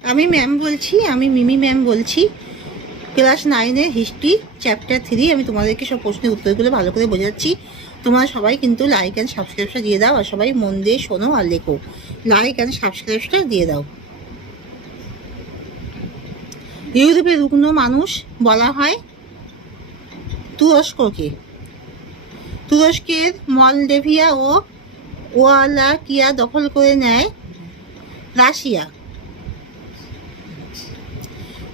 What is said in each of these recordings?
আমি ম্যাম বলছি, আমি মিমি ম্যাম বলছি। ক্লাস 9-এর হিস্ট্রি চ্যাপ্টার 3 আমি তোমাদেরকে সব প্রশ্নের উত্তরগুলো ভালো করে বোঝাচ্ছি। তোমরা সবাই কিন্তু লাইক অ্যান্ড সাবস্ক্রাইবটা দিয়ে দাও, আর সবাই মন দিয়ে শোনো আর লেখো। লাইক অ্যান্ড সাবস্ক্রাইবটা দিয়ে দাও। ইউরোপের রুগ্ন মানুষ বলা হয় তুরস্ককে। তুরস্কের মলডেভিয়া ও ওয়ালাকিয়া দখল করে নেয় রাশিয়া।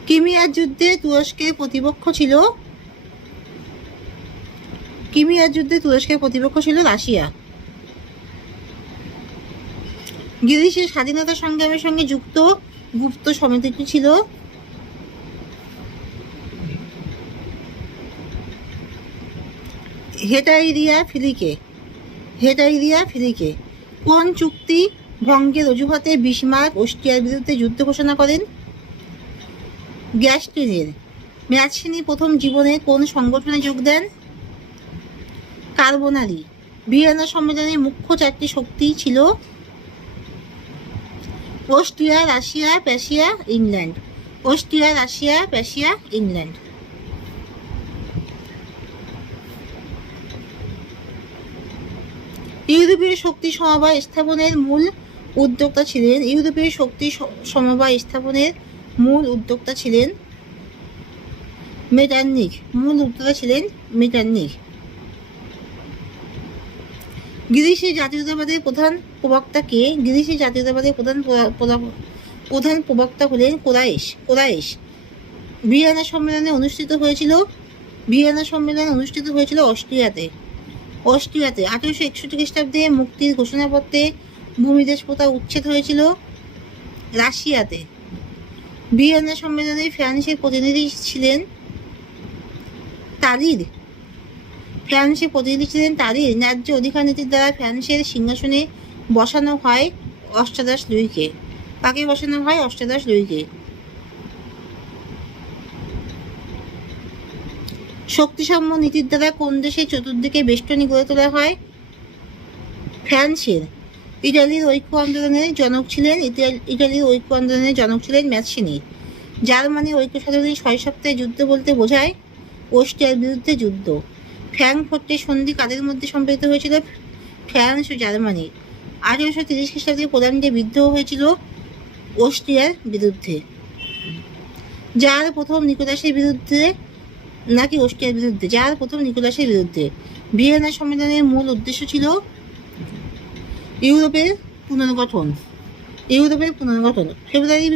ক্রিমিয়ার যুদ্ধে তুরস্কের প্রতিপক্ষ ছিল রাশিয়া। গ্রিসের স্বাধীনতা সংগ্রামের সঙ্গে যুক্ত গুপ্ত সমিতিটি ছিল হেটাইরিয়া ফিলিকে। কোন চুক্তি ভঙ্গের অজুহাতে বিসমার্ক অস্ট্রিয়ার বিরুদ্ধে যুদ্ধ ঘোষণা করেন? গ্যাস্টিনের। ম্যাচসিনি প্রথম জীবনে কোন সংগঠনে যোগ দেন? কার্বোনারি। ভিয়েনা সম্মেলনের মুখ্য 4টি শক্তি ছিল অস্ট্রিয়া, রাশিয়া, প্রাশিয়া, ইংল্যান্ড। ইউরোপীয় শক্তি সমবায় স্থাপনের মূল উদ্যোক্তা ছিলেন মেটারনিখ। গ্রিসের জাতীয়তাবাদের প্রধান প্রবক্তা কে? গ্রিসের জাতীয়তাবাদের প্রধান প্রবক্তা হলেন কোরাইশ। ভিয়েনা সম্মেলন অনুষ্ঠিত হয়েছিল অস্ট্রিয়াতে। 1861 খ্রিস্টাব্দে মুক্তির ঘোষণাপত্রে ভূমিদেশ প্রথা উচ্ছেদ হয়েছিল রাশিয়াতে। ভিয়েনা সম্মেলনে ফ্রান্সের প্রতিনিধি ছিলেন তারির। ন্যায্য অধিকার নীতির দ্বারা ফ্রান্সের সিংহাসনে বসানো হয় অষ্টাদশ লুইকে। কাকে বসানো হয়? অষ্টাদশ লুইকে। শক্তিসাম্য নীতির দ্বারা কোন দেশের চতুর্দিকে বেষ্টনী গড়ে তোলা হয়? ফ্রান্সের। ইটালির ঐক্য আন্দোলনের জনক ছিলেন ম্যাচসিনি। জার্মানি ঐক্য সাধনে 6 সপ্তাহের যুদ্ধ বলতে বোঝায় অস্ট্রিয়ার বিরুদ্ধে যুদ্ধ। ফ্র্যাঙ্কফুর্টের সন্ধি কাদের মধ্যে সম্পাদিত হয়েছিল? ফ্রান্স ও জার্মানি। 1830 খ্রিস্টাব্দে পোল্যান্ডে বিদ্রোহ হয়েছিল অস্ট্রিয়ার বিরুদ্ধে। যার প্রথম নিকোলাসের বিরুদ্ধে নাকি অস্ট্রিয়ার বিরুদ্ধে? নিকোলাসের বিরুদ্ধে। ভিয়েনা সম্মেলনের মূল উদ্দেশ্য ছিল ইউরোপের পুনর্গঠন। ফেব্রুয়ারি